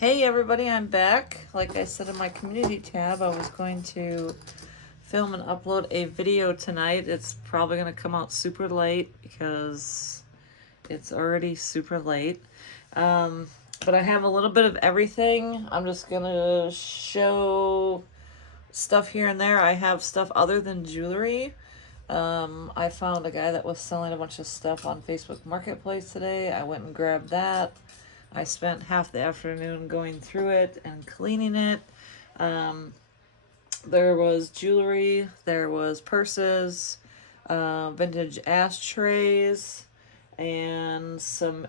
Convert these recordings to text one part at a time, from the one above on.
Hey everybody, I'm back. Like I said in my community tab, I was going to film and upload a video tonight. It's probably going to come out super late because it's already super late. But I have a little bit of everything. I'm just going to show stuff here and there. I have stuff other than jewelry. I found a guy that was selling a bunch of stuff on Facebook Marketplace today. I went and grabbed that. I spent half the afternoon going through it and cleaning it. There was jewelry, there was purses, vintage ashtrays, and some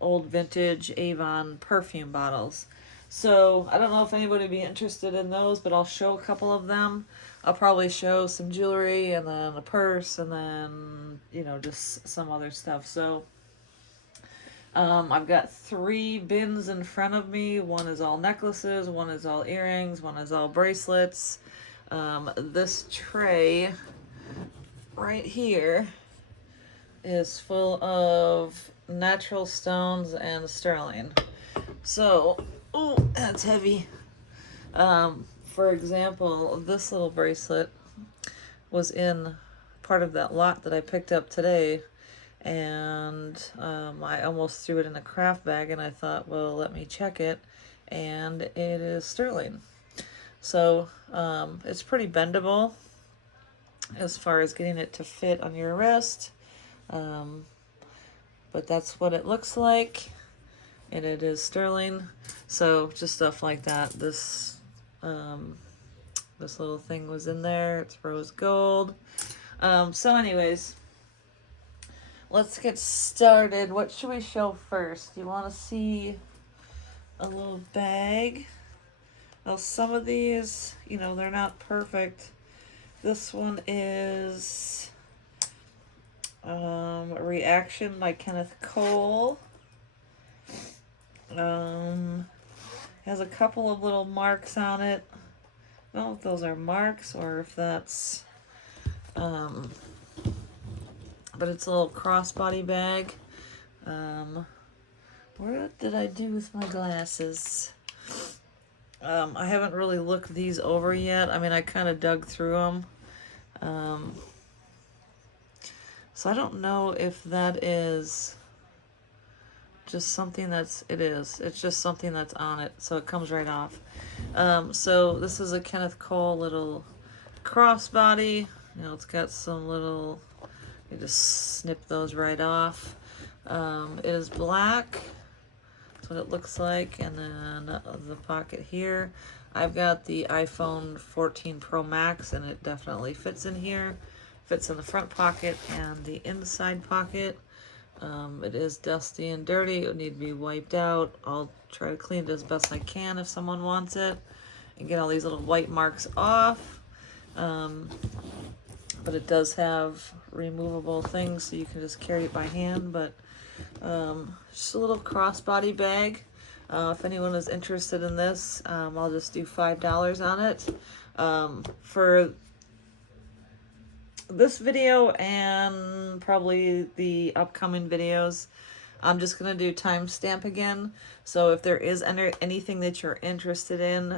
old vintage Avon perfume bottles. So I don't know if anybody would be interested in those, but I'll show a couple of them. I'll probably show some jewelry and then a purse and then, just some other stuff. So I've got 3 bins in front of me. One is all necklaces, one is all earrings, one is all bracelets. This tray right here is full of natural stones and sterling. So, oh, that's heavy. For example, this little bracelet was in part of that lot that I picked up today. And I almost threw it in a craft bag, and I thought, well, let me check it, and it is sterling. So it's pretty bendable as far as getting it to fit on your wrist, but that's what it looks like, and it is sterling. So just stuff like that. This little thing was in there. It's rose gold. So anyways, let's get started. What should we show first? You want to see a little bag? Well, some of these, they're not perfect. This one is Reaction by Kenneth Cole. Has a couple of little marks on it. I don't know if those are marks or if that's but it's a little crossbody bag. What did I do with my glasses? I haven't really looked these over yet. I mean, I kind of dug through them. So I don't know if that is just something it's just something that's on it. So it comes right off. So this is a Kenneth Cole little crossbody. It's got some little, you just snip those right off. It is black. That's what it looks like. And then the pocket here. I've got the iPhone 14 Pro Max, and it definitely fits in here. Fits in the front pocket and the inside pocket. It is dusty and dirty. It would need to be wiped out. I'll try to clean it as best I can if someone wants it and get all these little white marks off. But it does have removable things, so you can just carry it by hand. But just a little crossbody bag. If anyone is interested in this, I'll just do $5 on it. For this video and probably the upcoming videos, I'm just going to do timestamp again. So if there is anything that you're interested in,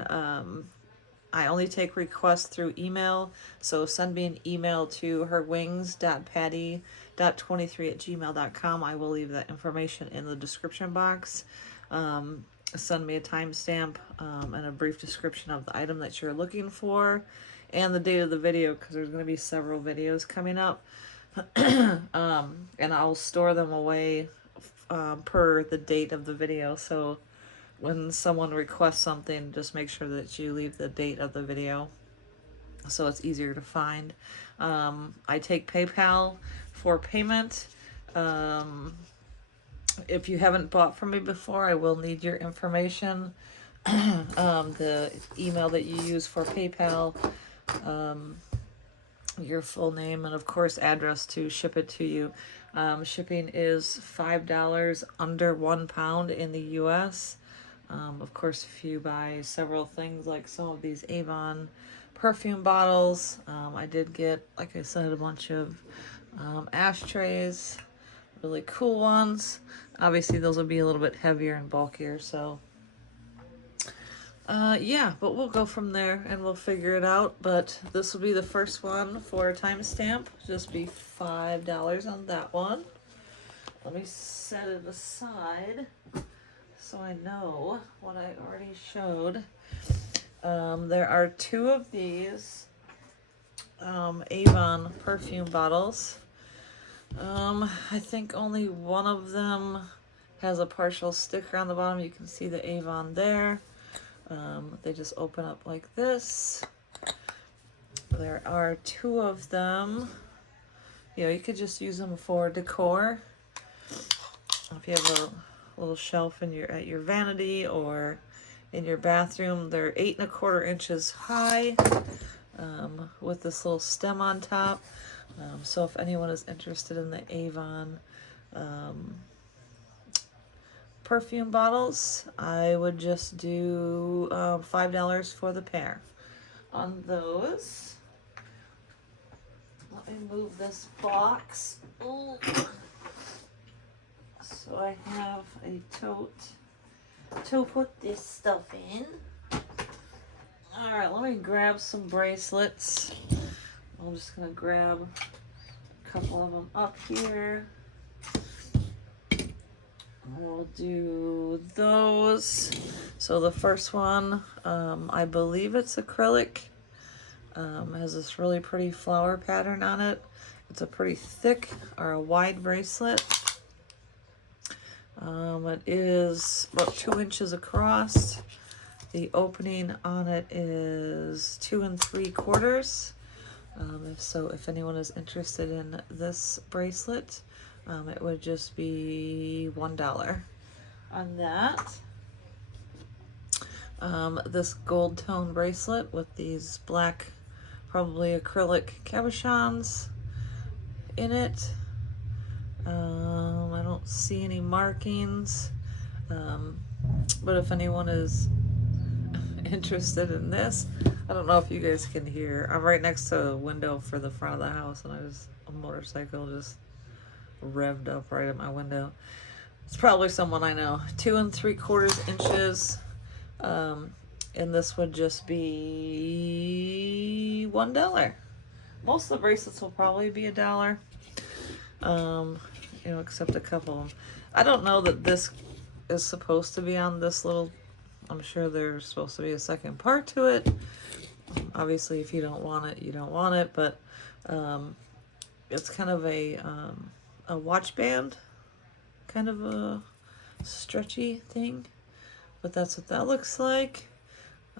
I only take requests through email, so send me an email to herwings.patty.23@gmail.com. I will leave that information in the description box. Send me a timestamp and a brief description of the item that you're looking for and the date of the video, because there's going to be several videos coming up. And I'll store them away per the date of the video, so when someone requests something, just make sure that you leave the date of the video so it's easier to find. I take PayPal for payment. If you haven't bought from me before, I will need your information. The email that you use for PayPal, your full name, and of course address to ship it to you. Shipping is $5 under £1 in the US. Of course, if you buy several things like some of these Avon perfume bottles, I did get, like I said, a bunch of ashtrays, really cool ones. Obviously those will be a little bit heavier and bulkier, so Yeah, but we'll go from there and we'll figure it out. But this will be the first one for a timestamp. Just be $5 on that one. Let me set it aside so I know what I already showed. There are two of these Avon perfume bottles. I think only one of them has a partial sticker on the bottom. You can see the Avon there. They just open up like this. There are two of them. You know, you could just use them for decor. If you have a little shelf in at your vanity or in your bathroom, they're 8 1/4 inches high, with this little stem on top. So if anyone is interested in the Avon perfume bottles, I would just do $5 for the pair on those. Let me move this box. Ooh. So I have a tote to put this stuff in. Alright, let me grab some bracelets. I'm just going to grab a couple of them up here. We'll do those. So the first one, I believe it's acrylic. It has this really pretty flower pattern on it. It's a pretty thick or a wide bracelet. It is about 2 inches across. The opening on it is 2 3/4. If anyone is interested in this bracelet, it would just be $1 on that. This gold tone bracelet with these black, probably acrylic cabochons in it. I don't see any markings, but if anyone is interested in this, I don't know if you guys can hear. I'm right next to a window for the front of the house, and a motorcycle just revved up right at my window. It's probably someone I know. 2 3/4 inches, and this would just be $1. Most of the bracelets will probably be $1. Except a couple of them. I don't know that this is supposed to be on this little. I'm sure there's supposed to be a second part to it. Obviously, if you don't want it, you don't want it. But it's kind of a watch band, kind of a stretchy thing. But that's what that looks like.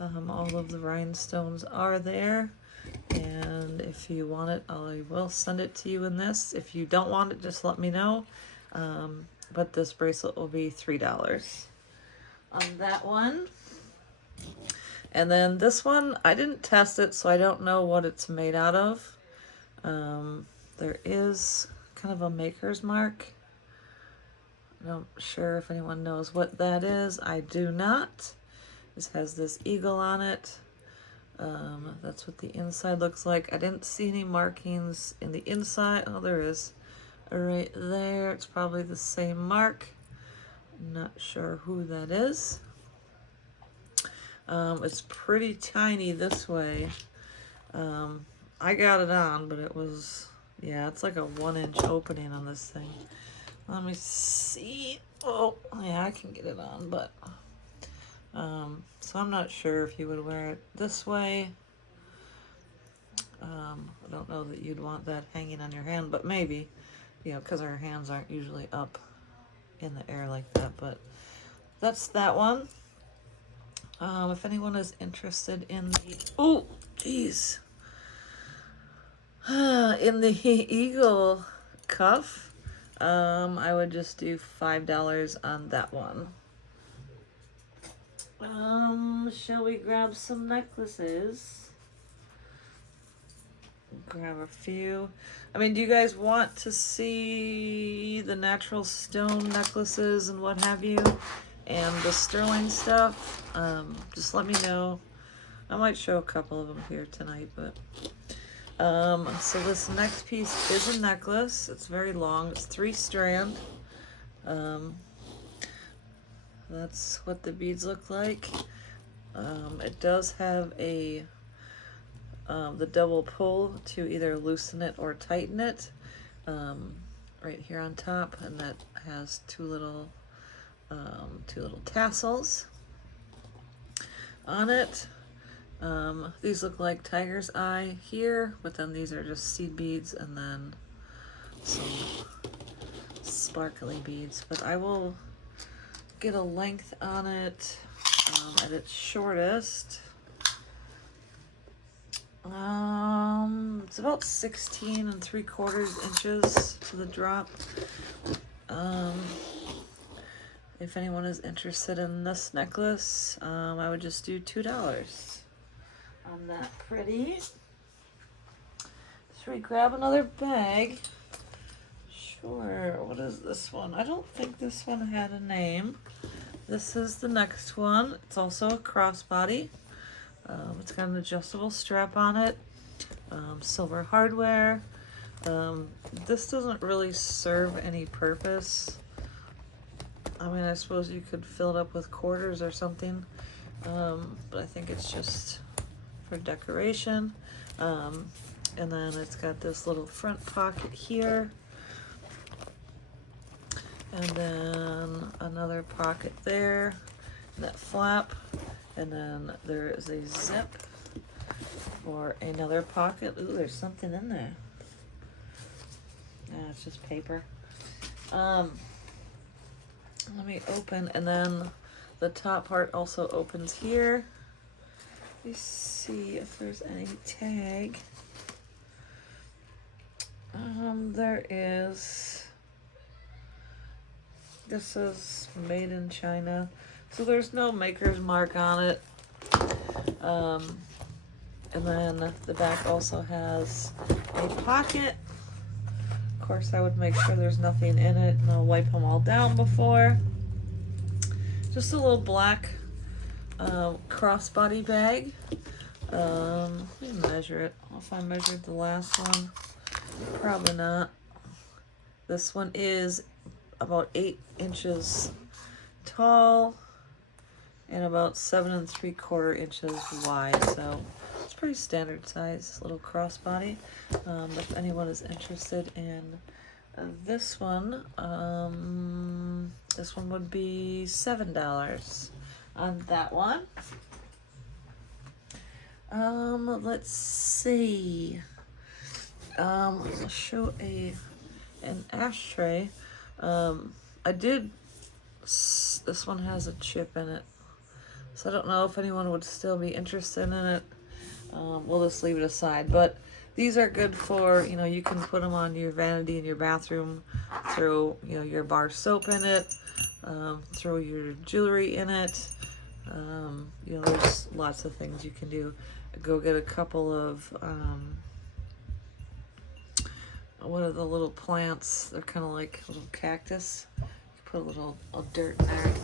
All of the rhinestones are there. And if you want it, I will send it to you in this. If you don't want it, just let me know. But this bracelet will be $3 on that one. And then this one, I didn't test it, so I don't know what it's made out of. There is kind of a maker's mark. I'm not sure if anyone knows what that is. I do not. This has this eagle on it. That's what the inside looks like. I didn't see any markings in the inside. Oh, there is. Right there. It's probably the same mark. Not sure who that is. It's pretty tiny this way. I got it on, but it was, yeah, it's like a 1-inch opening on this thing. Let me see. Oh, yeah, I can get it on, but so I'm not sure if you would wear it this way. I don't know that you'd want that hanging on your hand, but maybe, because our hands aren't usually up in the air like that. But that's that one. If anyone is interested in the, oh, geez, in the eagle cuff, I would just do $5 on that one. Shall we grab some necklaces? Grab a few. I mean, do you guys want to see the natural stone necklaces and what have you? And the sterling stuff? Just let me know. I might show a couple of them here tonight, but so this next piece is a necklace. It's very long. It's 3-strand. That's what the beads look like. It does have a the double pull to either loosen it or tighten it, right here on top, and that has two little tassels on it. These look like tiger's eye here, but then these are just seed beads and then some sparkly beads. But I will get a length on it at its shortest. It's about 16 3/4 inches to the drop. If anyone is interested in this necklace, I would just do $2 on that pretty. Should we grab another bag? Sure. What is this one? I don't think this one had a name. This is the next one. It's also a crossbody. It's got an adjustable strap on it. Silver hardware. This doesn't really serve any purpose. I mean, I suppose you could fill it up with quarters or something, but I think it's just for decoration. And then it's got this little front pocket here, and then another pocket there, that flap, and then there is a zip for another pocket. Ooh, there's something in there. Yeah, it's just paper. Let me open, and then the top part also opens here. Let's see if there's any tag. There is. This is made in China, so there's no maker's mark on it. And then the back also has a pocket. Of course, I would make sure there's nothing in it, and I'll wipe them all down before. Just a little black crossbody bag. Let me measure it. If I measured the last one, probably not. This one is about 8 inches tall and about 7 3/4 inches wide. So it's pretty standard size little crossbody. If anyone is interested in this one would be $7 on that one. Let's see. I'll show an ashtray. This one has a chip in it, so I don't know if anyone would still be interested in it. We'll just leave it aside, but these are good for, you can put them on your vanity in your bathroom, throw, your bar soap in it, throw your jewelry in it. There's lots of things you can do. Go get a couple of, what are the little plants? They're kind of like a little cactus. You put a little dirt in there,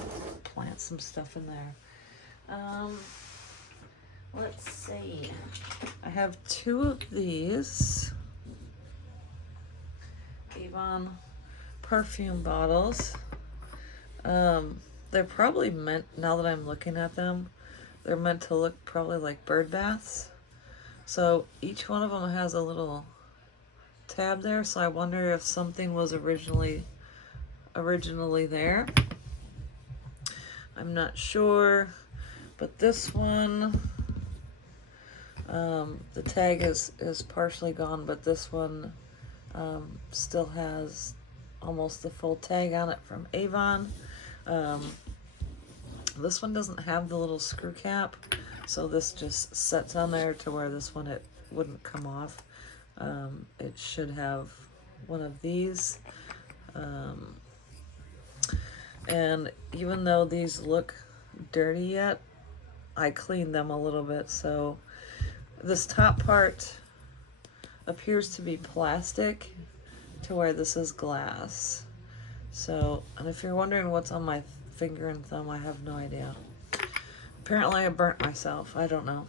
plant some stuff in there. Let's see. I have 2 of these Avon perfume bottles. They're probably meant, now that I'm looking at them, they're meant to look probably like bird baths. So each one of them has a little tab there, so I wonder if something was originally there. I'm not sure, but this one, the tag is partially gone, but this one still has almost the full tag on it from Avon. This one doesn't have the little screw cap, so this just sets on there to where this one, it wouldn't come off. It should have one of these. And even though these look dirty yet, I cleaned them a little bit. So this top part appears to be plastic to where this is glass. So, and if you're wondering what's on my finger and thumb, I have no idea. Apparently I burnt myself. I don't know.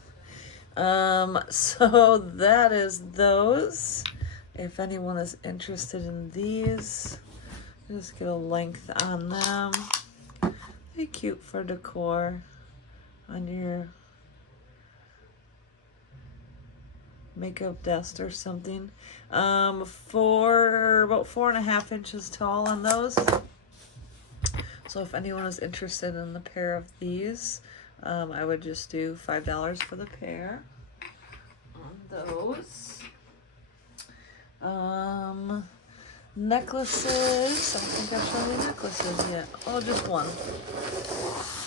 So that is those. If anyone is interested in these, just get a length on them. They're cute for decor. on your makeup desk or something. For about 4.5 inches tall on those. So if anyone is interested in the pair of these, I would just do $5 for the pair on those. Necklaces. I don't think I've shown you necklaces yet. Oh, just one.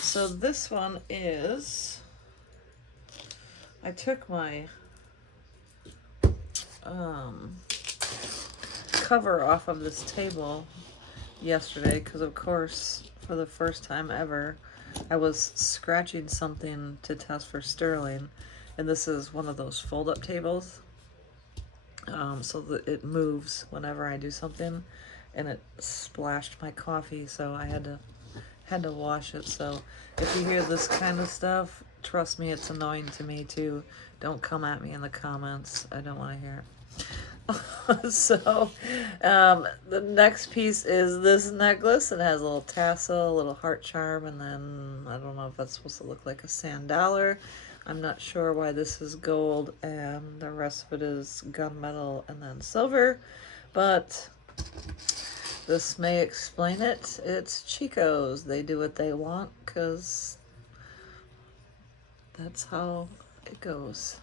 So this one is, I took my cover off of this table yesterday because, of course, for the first time ever, I was scratching something to test for sterling, and this is one of those fold-up tables, so that it moves whenever I do something, and it splashed my coffee, so I had to wash it. So if you hear this kind of stuff, trust me, it's annoying to me too. Don't come at me in the comments. I don't want to hear it. So the next piece is this necklace. It has a little tassel, a little heart charm, and then I don't know if that's supposed to look like a sand dollar. I'm not sure why this is gold and the rest of it is gunmetal and then silver, but this may explain it. It's Chico's. They do what they want because that's how it goes.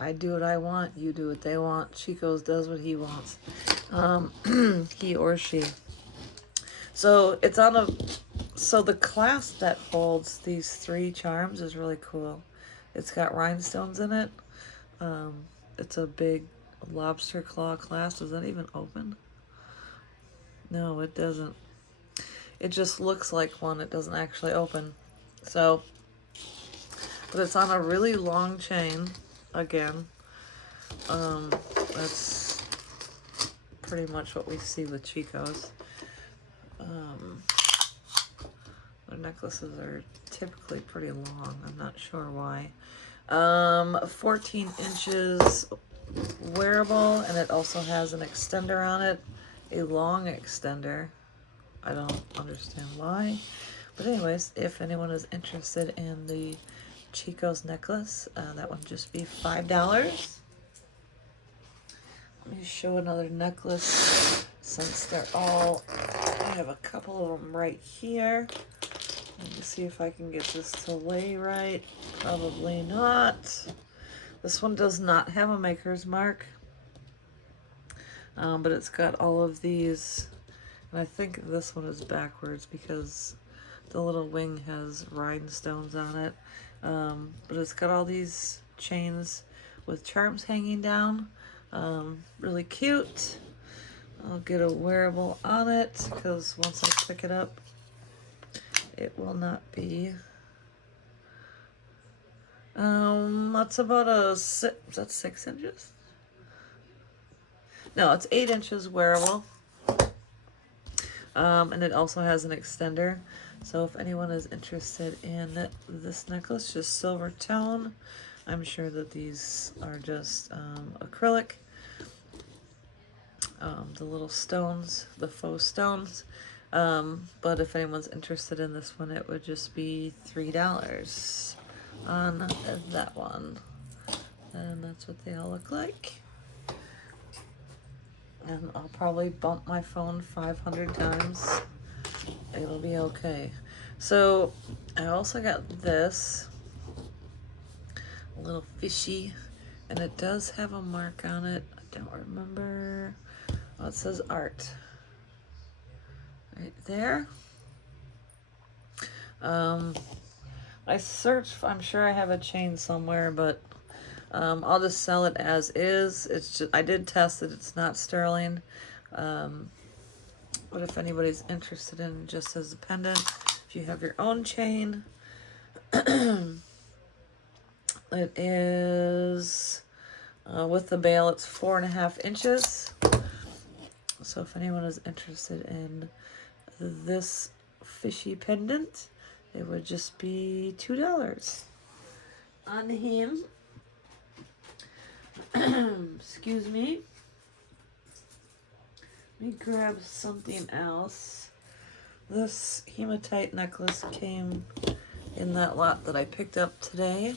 I do what I want, you do what they want. Chico's does what he wants. He or she. So it's on a, so the clasp that holds these 3 charms is really cool. It's got rhinestones in it. It's a big lobster claw clasp. Does that even open? No, it doesn't. It just looks like one. It doesn't actually open. So, but it's on a really long chain. Again, that's pretty much what we see with Chico's. Their necklaces are typically pretty long. I'm not sure why. 14 inches wearable, and it also has an extender on it, a long extender. I don't understand why. But anyways, if anyone is interested in the Chico's necklace, that would just be $5. Let me show another necklace since they're all, I have a couple of them right here. Let me see if I can get this to lay right. Probably not. This one does not have a maker's mark, but it's got all of these, and I think this one is backwards because the little wing has rhinestones on it. But it's got all these chains with charms hanging down. Really cute. I'll get a wearable on it because once I pick it up, it will not be. That's about a is that 6 inches? No, it's 8 inches wearable. And it also has an extender. So if anyone is interested in this necklace, just silver tone. I'm sure that these are just acrylic. The little stones, the faux stones. But if anyone's interested in this one, it would just be $3 on that one. And that's what they all look like. And I'll probably bump my phone 500 times. It'll be okay. So I also got this little fishy, and it does have a mark on it. I don't remember. Oh, it says art right there. I searched, I'm sure I have a chain somewhere, but I'll just sell it as is. It's just, I did test it, it's not sterling. But if anybody's interested in just as a pendant, if you have your own chain, it is, with the bail, it's 4.5 inches. So if anyone is interested in this fishy pendant, it would just be $2 on him. Excuse me. Let me grab something else. This hematite necklace came in that lot that I picked up today.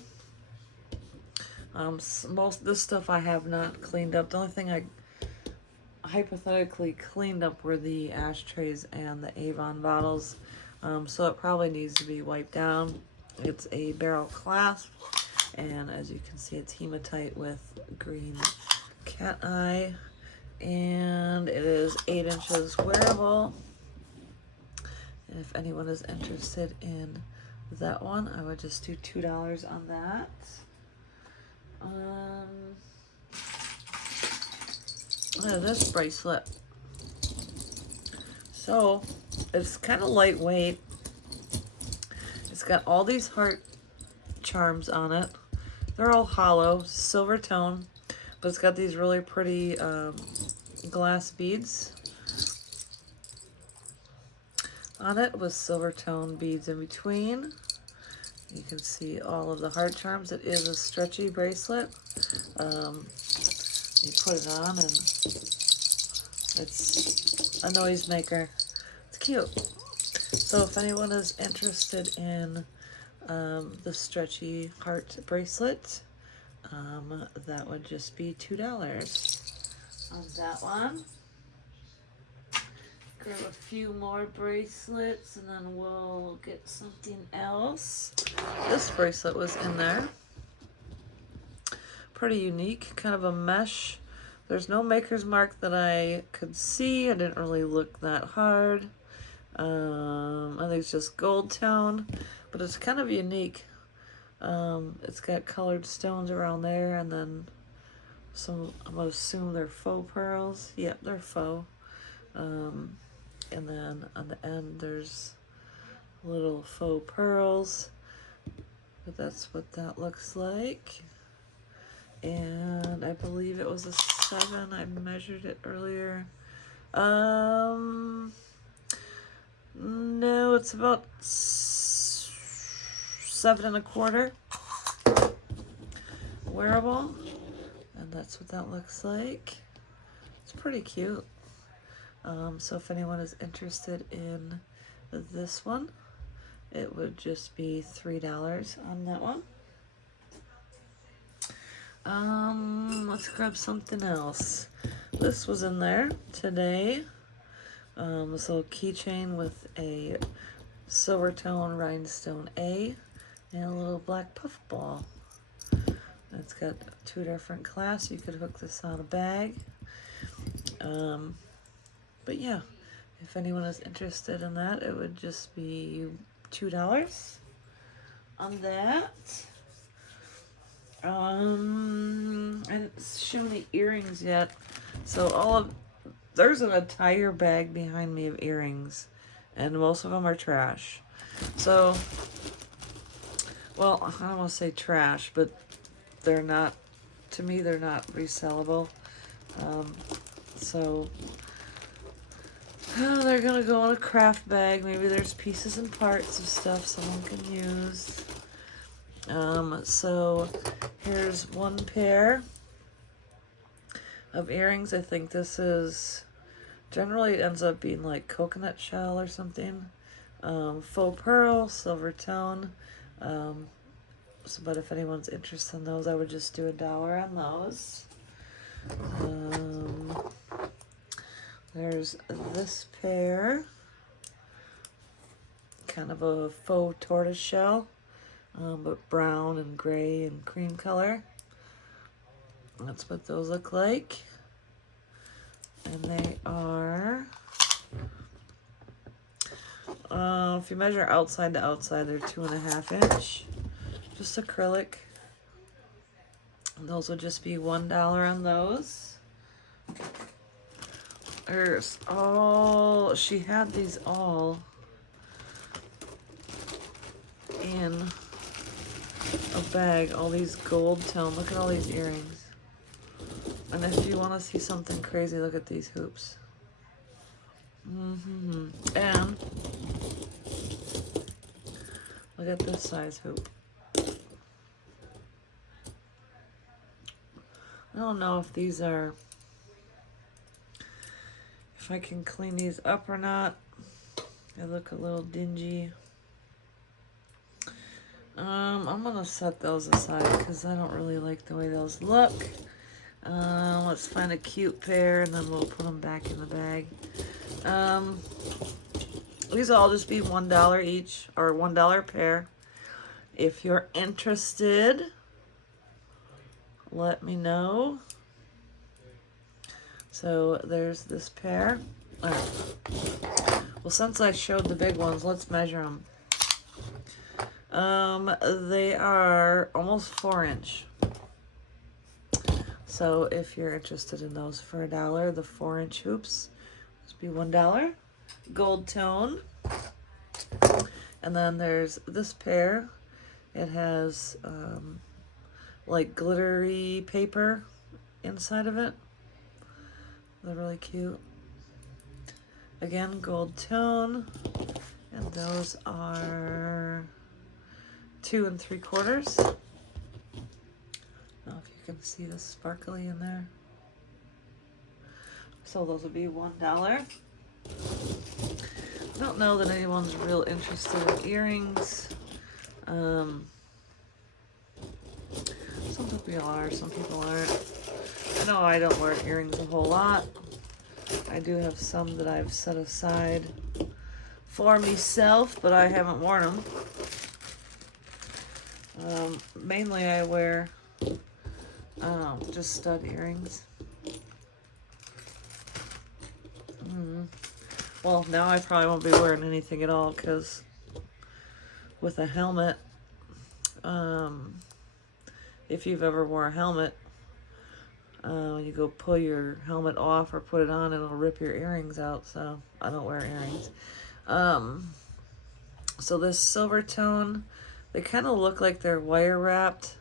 Most of this stuff I have not cleaned up. The only thing I hypothetically cleaned up were the ashtrays and the Avon bottles. So it probably needs to be wiped down. It's a barrel clasp, and as you can see, it's hematite with green cat eye, and it is 8 inches wearable. And if anyone is interested in that one, I would just do $2 on that. This bracelet. So it's kind of lightweight. It's got all these heart charms on it. They're all hollow, silver tone, but it's got these really pretty glass beads on it with silver tone beads in between. You can see all of the heart charms. It is a stretchy bracelet. You put it on and it's a noise maker. It's cute. So if anyone is interested in the stretchy heart bracelet, that would just be $2 on that one. Grab a few more bracelets and then we'll get something else. This bracelet was in there. Pretty unique, kind of a mesh. There's no maker's mark that I could see. I didn't really look that hard. I think it's just gold tone, but it's kind of unique. It's got colored stones around there, and then some, I'm gonna assume they're faux pearls. Yep, they're faux. And then on the end there's little faux pearls, but that's what that looks like. And I believe it was a 7. I measured it earlier. No, it's about 7 1/4 wearable, and that's what that looks like. It's pretty cute. So if anyone is interested in this one, it would just be $3 on that one. Let's grab something else. This was in there today. This little keychain with a silver tone rhinestone A and a little black puff ball. It's got 2 different clasps. You could hook this on a bag. But yeah, if anyone is interested in that, it would just be $2 on that. I didn't show the earrings yet. So there's an entire bag behind me of earrings, and most of them are trash. So, well, I don't want to say trash, but they're not, to me, they're not resellable. So they're gonna go in a craft bag. Maybe there's pieces and parts of stuff someone can use. So here's one pair of earrings. I think this is, generally it ends up being like coconut shell or something. Faux pearl, silver tone. But if anyone's interested in those, I would just do $1 on those. There's this pair, kind of a faux tortoise shell, but brown and gray and cream color. That's what those look like. And they are, if you measure outside to outside, they're 2.5 inch, just acrylic. And those would just be $1 on those. There's all, she had these all in a bag, all these gold tone. Look at all these earrings. And if you want to see something crazy, look at these hoops. And look at this size hoop. I don't know if these are, if I can clean these up or not. They look a little dingy. I'm gonna set those aside because I don't really like the way those look. Let's find a cute pair and then we'll put them back in the bag. These will all just be $1 each, or $1 a pair. If you're interested, let me know. So there's this pair. All right. Well, since I showed the big ones, let's measure them. They are almost 4-inch. So if you're interested in those for $1, the 4-inch hoops must be $1. Gold tone. And then there's this pair. It has like glittery paper inside of it. They're really cute. Again, gold tone. And those are 2 3/4. I don't know if you can see the sparkly in there. So those would be $1. I don't know that anyone's real interested in earrings. Some people are, some people aren't. I know I don't wear earrings a whole lot. I do have some that I've set aside for myself, but I haven't worn them. Mainly I wear just stud earrings. Well, now I probably won't be wearing anything at all because with a helmet, if you've ever worn a helmet, you go pull your helmet off or put it on, it'll rip your earrings out. So I don't wear earrings. So this silver tone, they kind of look like they're wire wrapped,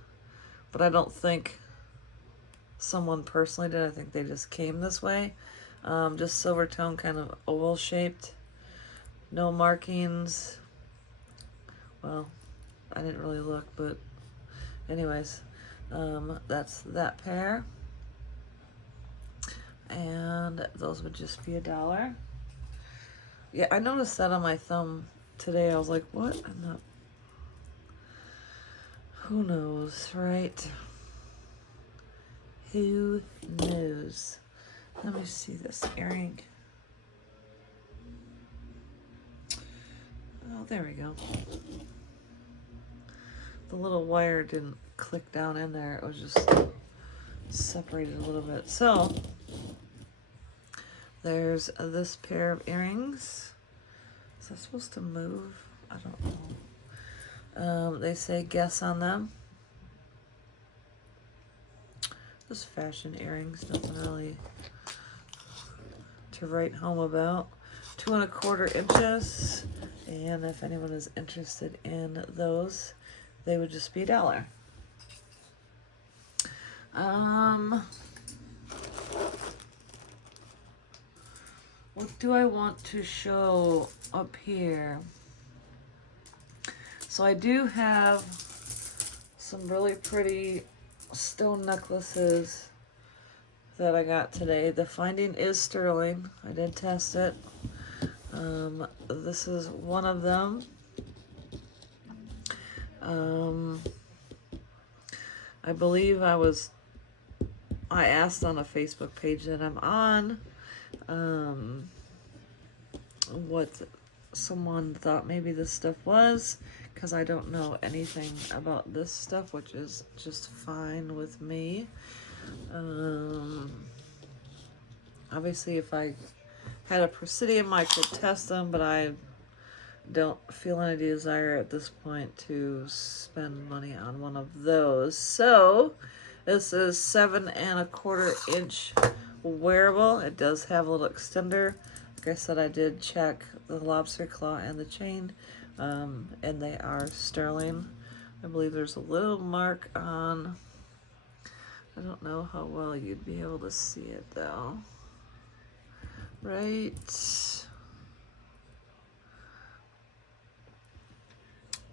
but I don't think someone personally did. I think they just came this way. Just silver tone, kind of oval shaped. No markings. Well, I didn't really look, but anyways, that's that pair. And those would just be $1. Yeah, I noticed that on my thumb today. I was like, what? I'm not. Who knows, right? Who knows? Let me see this earring. Oh, there we go. The little wire didn't click down in there. It was just separated a little bit. So there's this pair of earrings. Is that supposed to move? I don't know. They say guess on them. Just fashion earrings, nothing really to write home about. 2 1/4 inches, and if anyone is interested in those, they would just be $1. What do I want to show up here? So I do have some really pretty stone necklaces that I got today. The finding is sterling. I did test it. This is one of them. I believe I asked on a Facebook page that I'm on, what someone thought maybe this stuff was, because I don't know anything about this stuff, which is just fine with me. Obviously, if I had a Presidium, I could test them, but I don't feel any desire at this point to spend money on one of those. So this is 7 1/4 inch wearable. It does have a little extender. Like I said, I did check the lobster claw and the chain, and they are sterling. I believe there's a little mark on. I don't know how well you'd be able to see it though. Right.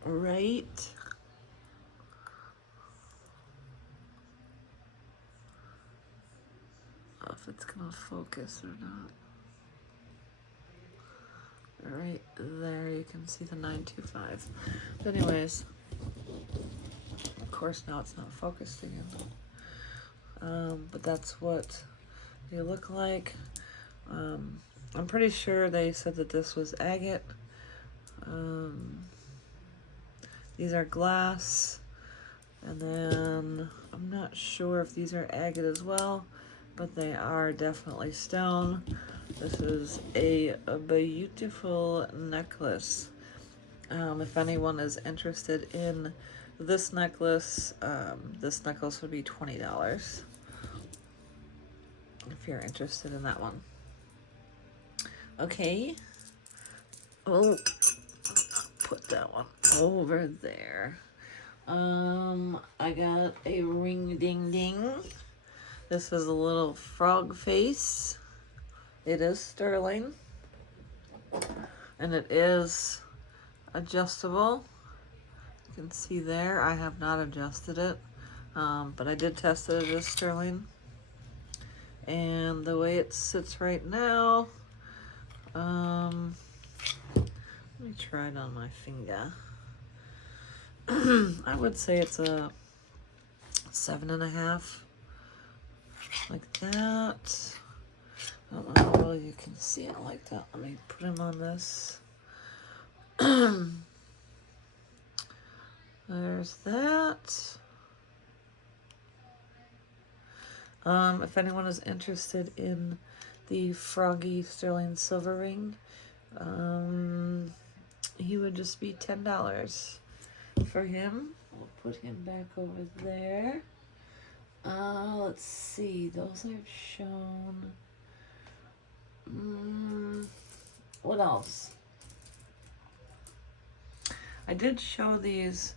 Right. Oh, if it's gonna focus or not. Right there, you can see the 925. But anyways, course, now it's not focused again. But that's what they look like. I'm pretty sure they said that this was agate. These are glass. And then I'm not sure if these are agate as well, but they are definitely stone. This is a beautiful necklace. If anyone is interested in this necklace would be $20 if you're interested in that one. Okay. Oh, put that one over there. I got a ring ding ding. This is a little frog face. It is sterling. And it is adjustable. You can see there, I have not adjusted it. But I did test it. It is sterling. And the way it sits right now, let me try it on my finger. I would say it's a 7.5, like that. I don't know how well you can see it like that. Let me put him on this. There's that. If anyone is interested in the Froggy sterling silver ring, he would just be $10 for him. I'll put him back over there. Let's see, those I've shown. What else? I did show these,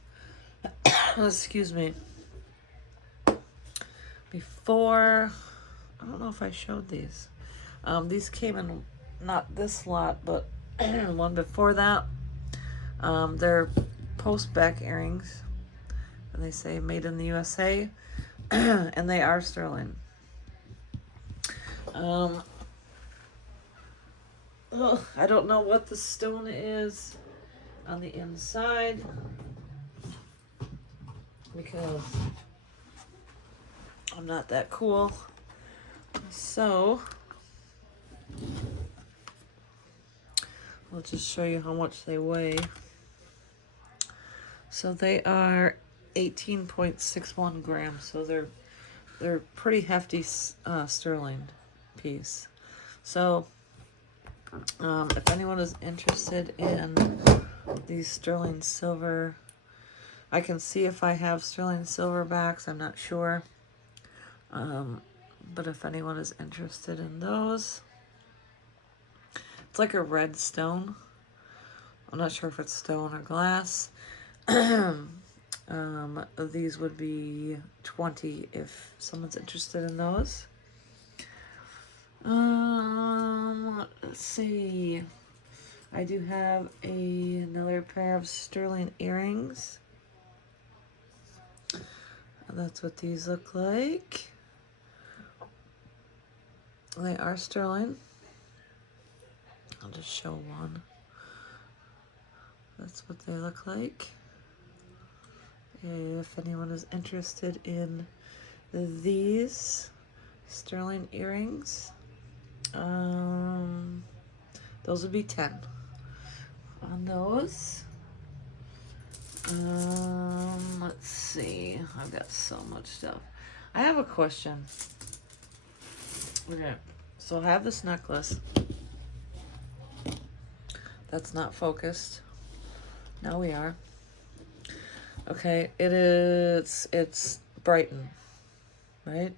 excuse me, before. I don't know if I showed these. These came in, not this lot, but one before that. They're post back earrings, and they say made in the USA, and they are sterling. I don't know what the stone is on the inside, because I'm not that cool. So I'll just show you how much they weigh. So they are 18.61 grams. So they're pretty hefty sterling piece. So if anyone is interested in these sterling silver, I can see if I have sterling silver backs. I'm not sure. But if anyone is interested in those, it's like a red stone. I'm not sure if it's stone or glass. These would be $20 if someone's interested in those. Let's see. I do have another pair of sterling earrings. And that's what these look like. They are sterling. I'll just show one. That's what they look like. If anyone is interested in these sterling earrings, those would be 10 on those. Let's see. I've got so much stuff. I have a question. Okay, so I have this necklace that's not focused. Now we are. Okay, it's Brighton, right?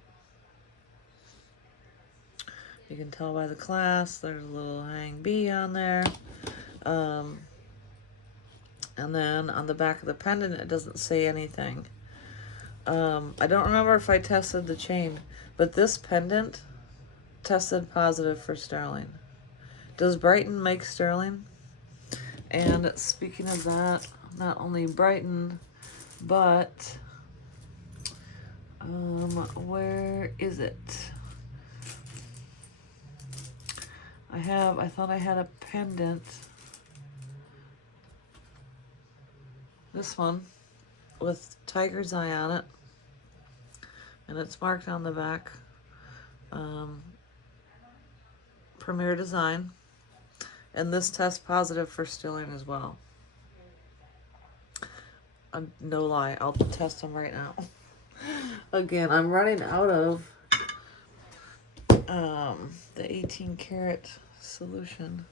You can tell by the clasp, there's a little hang B on there. And then on the back of the pendant, it doesn't say anything. I don't remember if I tested the chain, but this pendant tested positive for sterling. Does Brighton make sterling? And speaking of that, not only Brighton, but where is it? I thought I had a pendant. This one. with tiger's eye on it, and it's marked on the back, Premier Design, and this tests positive for sterling as well. No lie, I'll test them right now. Again, I'm running out of the 18 karat solution.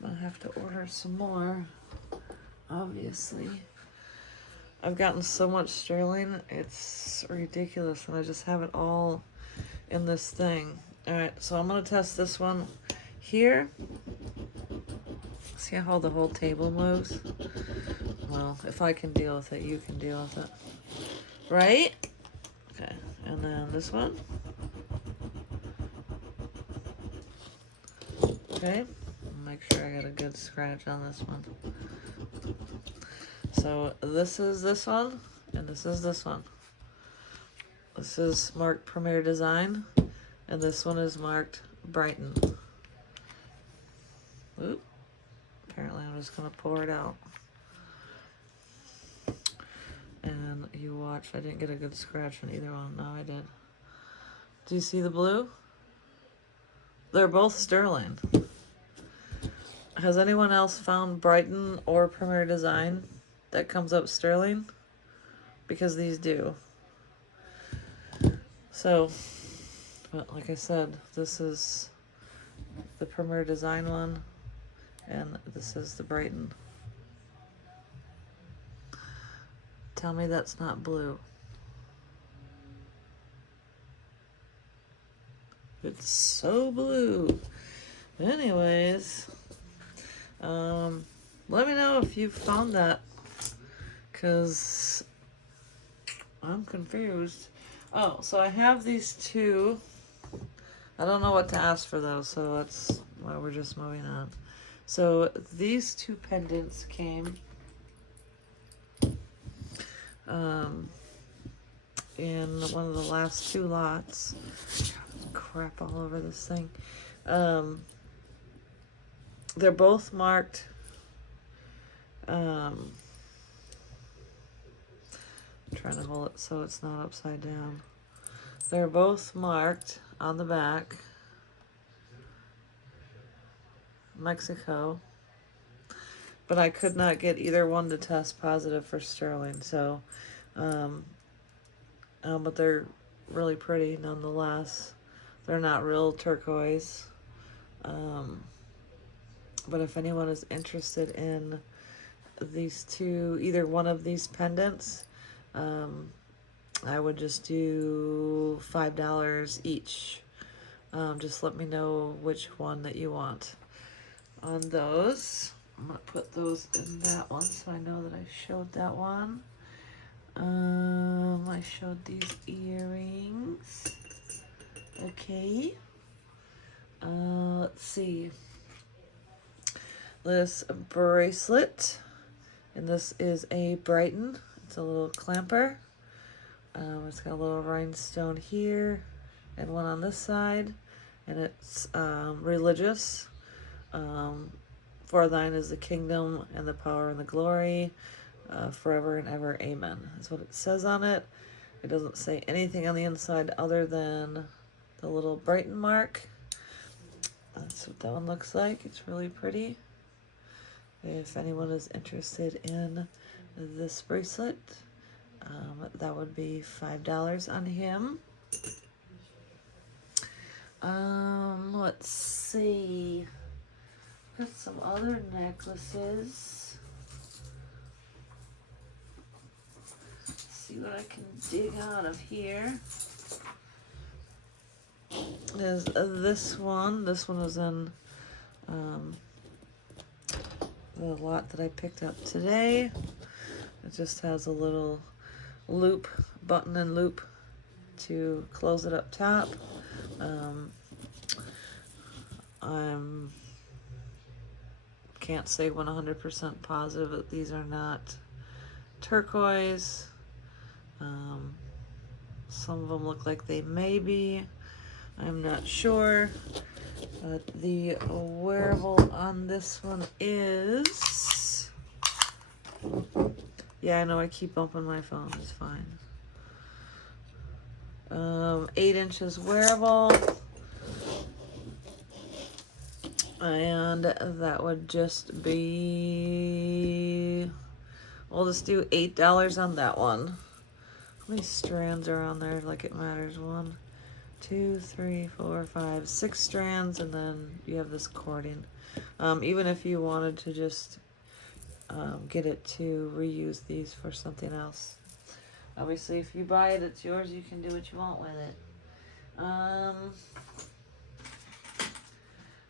I'm gonna have to order some more, obviously. I've gotten so much sterling, it's ridiculous, and I just have it all in this thing. Alright, so I'm gonna test this one here. See how the whole table moves? Well, if I can deal with it, you can deal with it. Right? Okay, and then this one. Okay, make sure I got a good scratch on this one. So this is this one, and this is this one. This is marked Premier Design, and this one is marked Brighton. Oop. Apparently I'm just gonna pour it out. And you watch, I didn't get a good scratch on either one. No, I did. Do you see the blue? They're both sterling. Has anyone else found Brighton or Premier Design that comes up sterling? Because these do. So, but like I said, this is the Premier Design one, and this is the Brighton. Tell me that's not blue. It's so blue. Anyways, let me know if you found that, because I'm confused. Oh, so I have these two. I don't know what to ask for those, so that's why we're just moving on. So these two pendants came in one of the last two lots. Crap all over this thing. They're both marked I'm trying to hold it so it's not upside down. They're both marked on the back Mexico, but I could not get either one to test positive for sterling, so but they're really pretty nonetheless. They're not real turquoise, but if anyone is interested in these two, either one of these pendants, I would just do $5 each. Just let me know which one that you want on those. I'm gonna put those in that one so I know that I showed that one. I showed these earrings. Okay. Let's see. This bracelet, and this is a Brighton. It's a little clamper. It's got a little rhinestone here and one on this side, and it's religious. For thine is the kingdom and the power and the glory, forever and ever, amen. That's what it says on it. It doesn't say anything on the inside other than the little Brighton mark. That's what that one looks like. It's really pretty. If anyone is interested in this bracelet, that would be $5 on him. Let's see. Got some other necklaces. Let's see what I can dig out of here. There's this one. This one was in the lot that I picked up today. It just has a little loop, button and loop to close it up top. I'm can't say 100% positive that these are not turquoise. Some of them look like they may be. I'm not sure. The wearable on this one is, Yeah, I know I keep bumping my phone. It's fine. 8 inches wearable. And that would just be... We'll just do $8 on that one. How many strands are on there? Like it matters. 1, 2, 3, 4, 5, 6 strands, and then you have this cording. Even if you wanted to just get it to reuse these for something else. Obviously, if you buy it, it's yours. You can do what you want with it.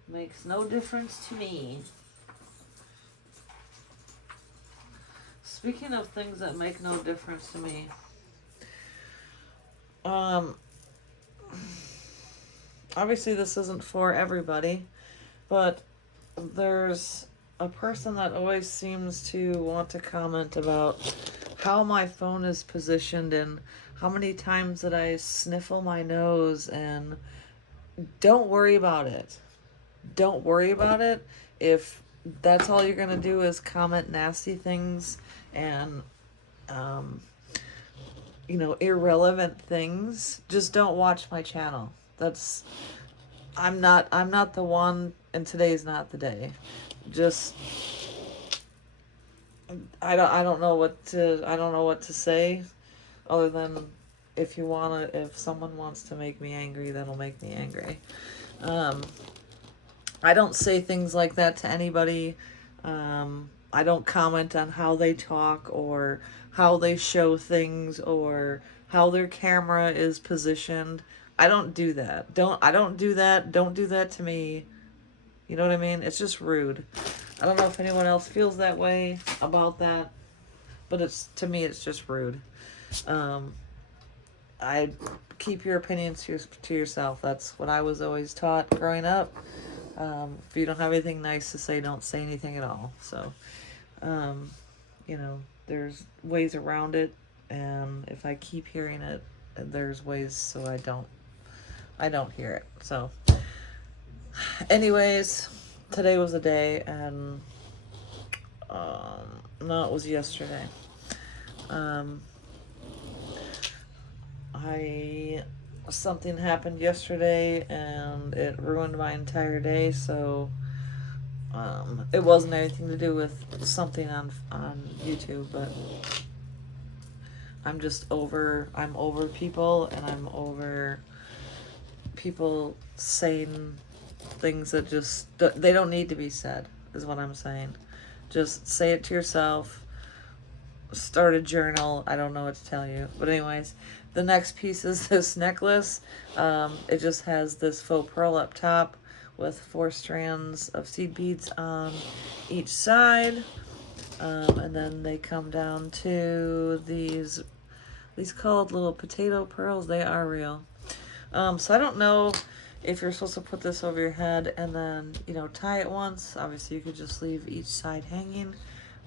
Makes no difference to me. Speaking of things that make no difference to me, obviously this isn't for everybody, but there's a person that always seems to want to comment about how my phone is positioned and how many times that I sniffle my nose, and don't worry about it. Don't worry about it. If that's all you're gonna do is comment nasty things and irrelevant things, just don't watch my channel. I'm not the one, and today's not the day. Just I don't know what to say other than if someone wants to make me angry, that'll make me angry. I don't say things like that to anybody. I don't comment on how they talk or how they show things or how their camera is positioned. I don't do that. I don't do that. Don't do that to me. You know what I mean? It's just rude. I don't know if anyone else feels that way about that, but to me, it's just rude. I keep your opinions to yourself. That's what I was always taught growing up. If you don't have anything nice to say, don't say anything at all. So, there's ways around it, and if I keep hearing it, there's ways so I don't hear it. So, anyways, today was a day, and no, it was yesterday. Something happened yesterday and it ruined my entire day, so it wasn't anything to do with something on YouTube, but I'm over people, and I'm over people saying things that just they don't need to be said, is what I'm saying. Just say it to yourself. Start a journal. I don't know what to tell you. But anyways, the next piece is this necklace. It just has this faux pearl up top with 4 strands of seed beads on each side. And then they come down to these called little potato pearls. They are real. So I don't know if you're supposed to put this over your head and then, tie it once. Obviously, you could just leave each side hanging.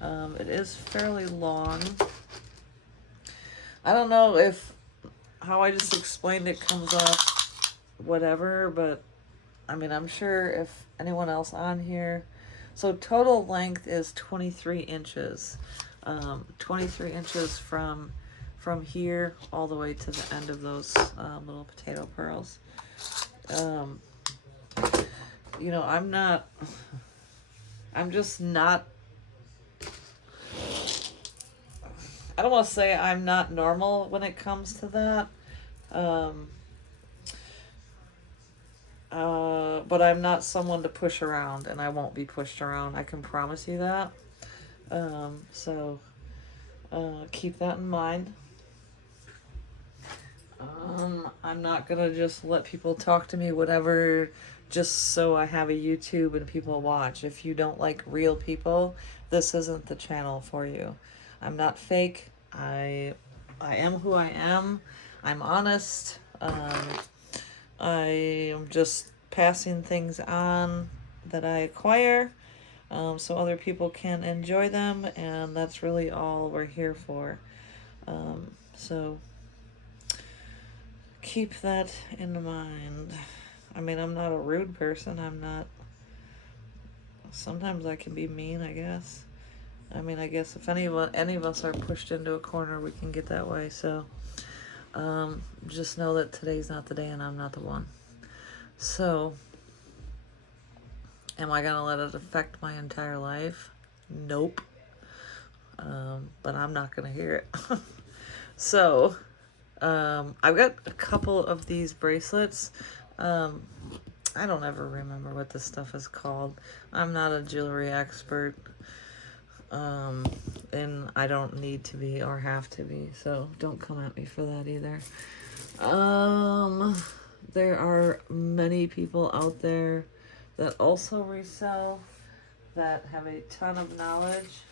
It is fairly long. I don't know if how I just explained it comes off whatever, but I'm sure if anyone else on here. So total length is 23 inches. 23 inches from here all the way to the end of those little potato pearls. I'm just not, I don't want to say I'm not normal when it comes to that. But I'm not someone to push around, and I won't be pushed around. I can promise you that. So keep that in mind. I'm not gonna just let people talk to me whatever just so I have a YouTube and people watch. If you don't like real people, this isn't the channel for you. I'm not fake. I am who I am. I'm honest. I am just passing things on that I acquire, so other people can enjoy them, and that's really all we're here for. So keep that in mind. I'm not a rude person. Sometimes I can be mean, I guess. I mean, I guess if any of us are pushed into a corner, we can get that way. So just know that today's not the day and I'm not the one. So am I gonna let it affect my entire life? Nope. But I'm not gonna hear it. So I've got a couple of these bracelets. I don't ever remember what this stuff is called. I'm not a jewelry expert. And I don't need to be or have to be, so don't come at me for that either. There are many people out there that also resell that have a ton of knowledge,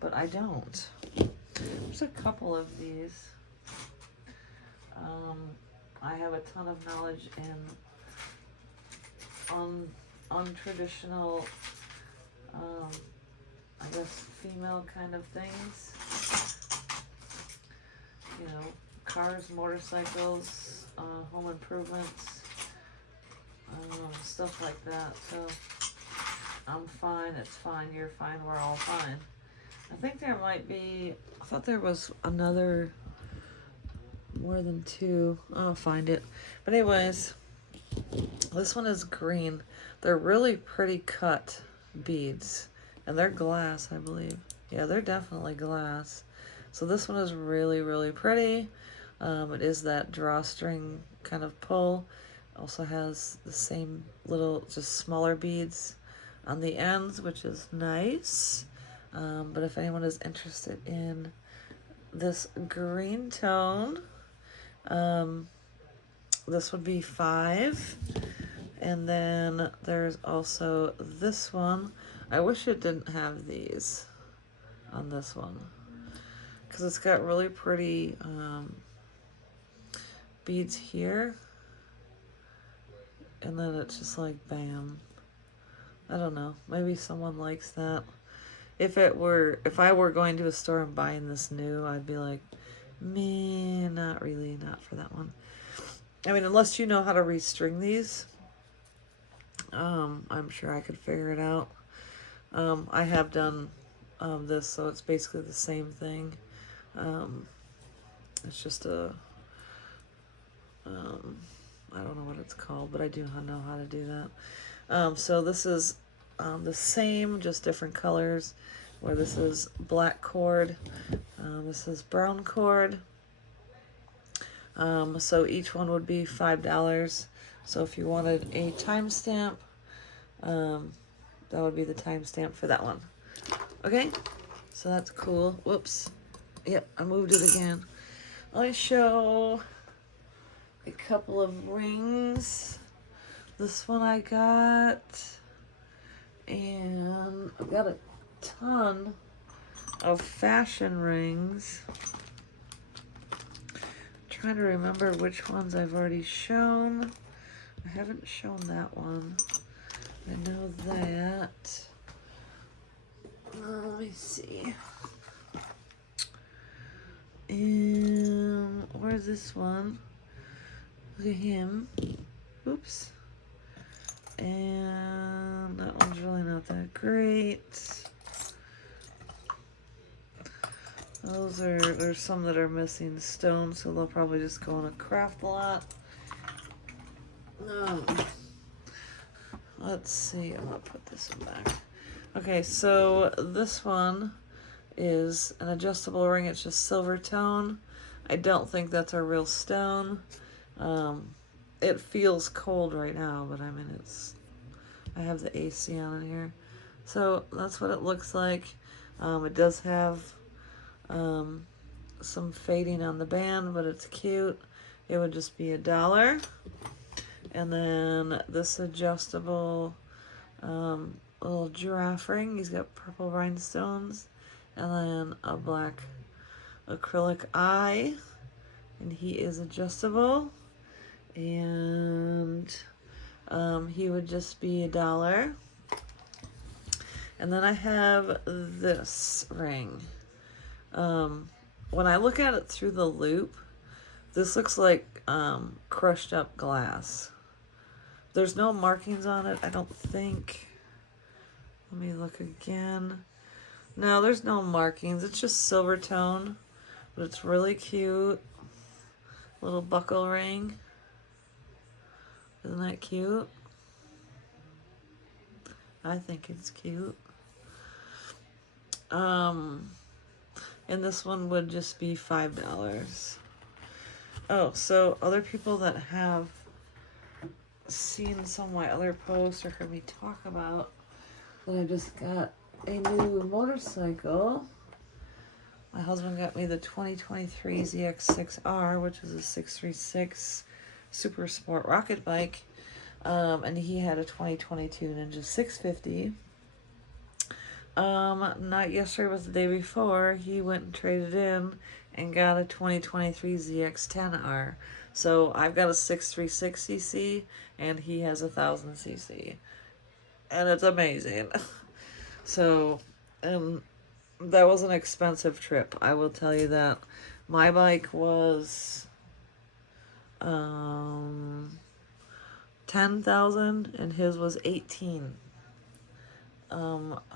but I don't. There's a couple of these. I have a ton of knowledge in untraditional, I guess, female kind of things. You know, cars, motorcycles, home improvements, stuff like that. So I'm fine, it's fine, you're fine, we're all fine. I think there might be, I thought there was another, more than two. I'll find it. But anyways, this one is green. They're really pretty cut beads. And they're glass, I believe. Yeah, they're definitely glass. So this one is really, really pretty. It is that drawstring kind of pull. Also has the same little, just smaller beads on the ends, which is nice. But if anyone is interested in this green tone, this would be $5. And then there's also this one. I wish it didn't have these on this one, because it's got really pretty beads here, and then it's just like bam. I don't know, maybe someone likes that. If I were going to a store and buying this new, I'd be like, man, not really, not for that one. I mean, unless you know how to restring these, I'm sure I could figure it out. I have done this, so it's basically the same thing. It's just a, I don't know what it's called, but I do know how to do that. So this is the same, just different colors, where this is black cord, this is brown cord. So each one would be $5. So if you wanted a timestamp, that would be the timestamp for that one. Okay, so that's cool. Whoops. Yep, I moved it again. Let me show a couple of rings. This one I got, and I've got a ton of fashion rings. I'm trying to remember which ones I've already shown. I haven't shown that one. I know that. Let me see. And where's this one? Look at him. Oops. And that one's really not that great. There's some that are missing stones, so they'll probably just go in a craft lot. Let's see, I'm gonna put this one back. Okay, so this one is an adjustable ring. It's just silver tone. I don't think that's a real stone. It feels cold right now, but I mean, I have the AC on in here. So that's what it looks like. It does have some fading on the band, but it's cute. It would just be $1. And then this adjustable little giraffe ring. He's got purple rhinestones, and then a black acrylic eye, and he is adjustable, and he would just be $1. And then I have this ring. When I look at it through the loop, this looks like crushed up glass. There's no markings on it, I don't think. Let me look again. No, there's no markings. It's just silver tone, but it's really cute. Little buckle ring. Isn't that cute? I think it's cute. And this one would just be $5. Oh, so other people that have seen some of my other posts or heard me talk about that I just got a new motorcycle. My husband got me the 2023 ZX6R, which is a 636 super sport rocket bike. And he had a 2022 Ninja 650. Not yesterday, was the day before, he went and traded in and got a 2023 ZX10R. So I've got a 636cc and he has a 1000cc. And it's amazing. So, that was an expensive trip, I will tell you that. My bike was $10,000 and his was $18,000.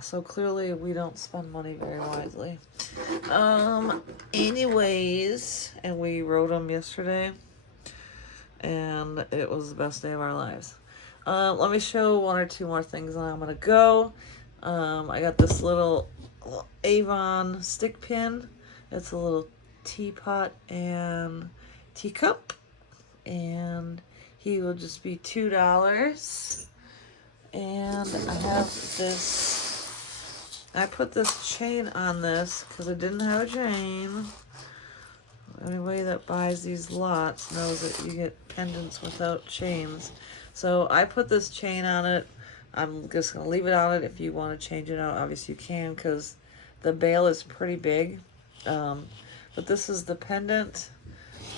So clearly we don't spend money very wisely. Anyways, and we rode them yesterday, and it was the best day of our lives. Let me show one or two more things, and I'm gonna go. I got this little Avon stick pin. It's a little teapot and teacup, and he will just be $2. And I have this, I put this chain on this because I didn't have a chain. Anybody that buys these lots knows that you get pendants without chains. So I put this chain on it. I'm just going to leave it on it. If you want to change it out, obviously you can, because the bail is pretty big. But this is the pendant.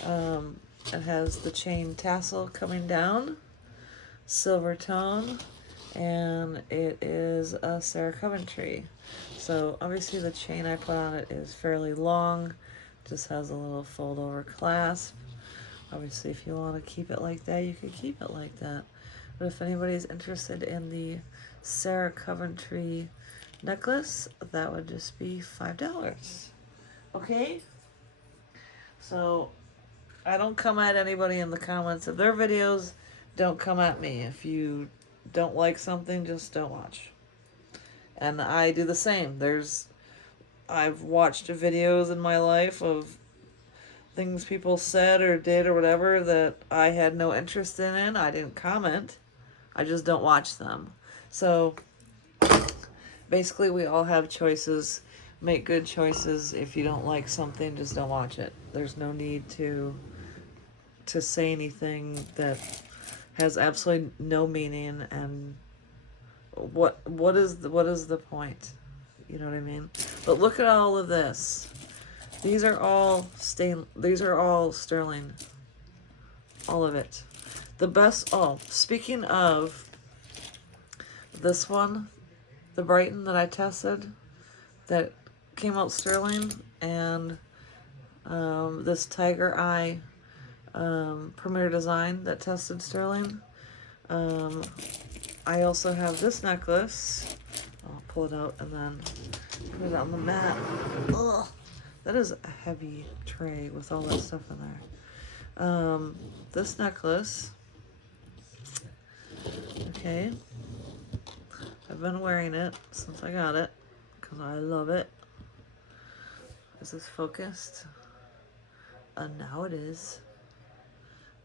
It has the chain tassel coming down, silver tone, and it is a Sarah Coventry. So obviously the chain I put on it is fairly long, just has a little fold over clasp. Obviously if you want to keep it like that, you can keep it like that. But if anybody's interested in the Sarah Coventry necklace, that would just be $5. Okay? So I don't come at anybody in the comments of their videos. Don't come at me. If you don't like something, just don't watch. And I do the same. I've watched videos in my life of things people said or did or whatever that I had no interest in. I didn't comment. I just don't watch them. So basically we all have choices. Make good choices. If you don't like something, just don't watch it. There's no need to say anything that has absolutely no meaning, and what is the point? You know what I mean? But look at all of this. These are all sterling. All of it. The best. Oh, speaking of this one, the Brighton that I tested, that came out sterling, and this Tiger Eye Premier Design that tested sterling. I also have this necklace. I'll pull it out and then put it on the mat. Ugh, that is a heavy tray with all that stuff in there. This necklace. Okay. I've been wearing it since I got it because I love it. Is this focused? Now it is.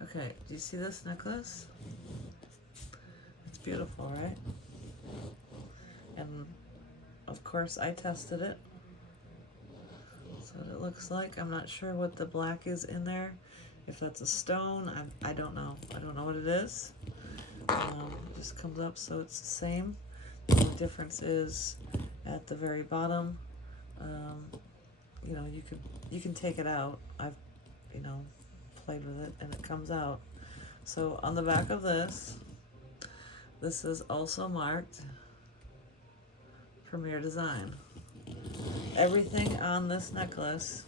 Okay, do you see this necklace? It's beautiful, right? And of course I tested it. That's what it looks like. I'm not sure what the black is in there. If that's a stone, I don't know. I don't know what it is. It just comes up so it's the same. The only difference is at the very bottom. You know, you can take it out. I've played with it and it comes out. So on the back of this is also marked Premier Design. Everything on this necklace,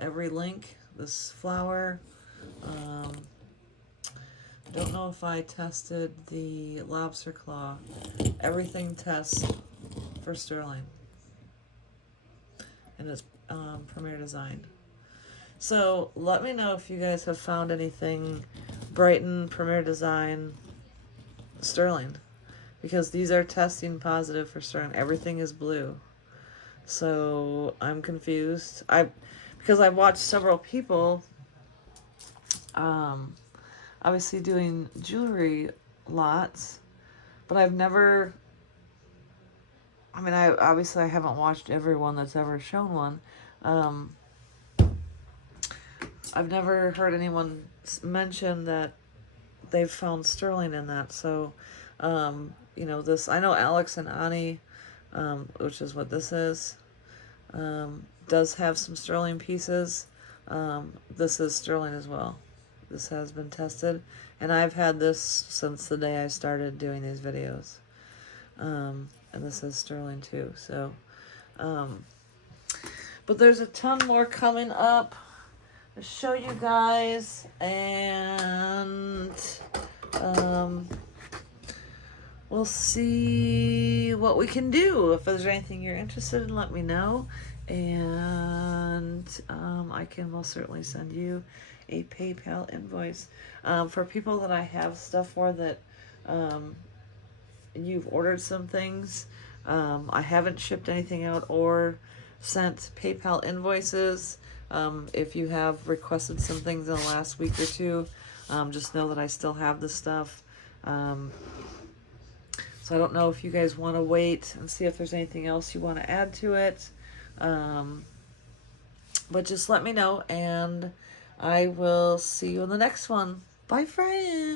every link, this flower, don't know if I tested the lobster claw. Everything tests for sterling. And it's Premier Design. So let me know if you guys have found anything Brighton, Premier Design, sterling. Because these are testing positive for sterling. Everything is blue. So I'm confused. Because I've watched several people obviously doing jewelry lots, but I've never, I mean, I haven't watched everyone that's ever shown one. I've never heard anyone mention that they've found sterling in that. So, you know, this, I know Alex and Ani, which is what this is, does have some sterling pieces. This is sterling as well. This has been tested, and I've had this since the day I started doing these videos. And this is sterling too. So, but there's a ton more coming up to show you guys, and we'll see what we can do. If there's anything you're interested in, let me know, and I can most certainly send you a PayPal invoice. For people that I have stuff for that you've ordered some things, I haven't shipped anything out or sent PayPal invoices. If you have requested some things in the last week or two, just know that I still have the stuff. So I don't know if you guys want to wait and see if there's anything else you want to add to it. But just let me know, and I will see you in the next one. Bye, friends.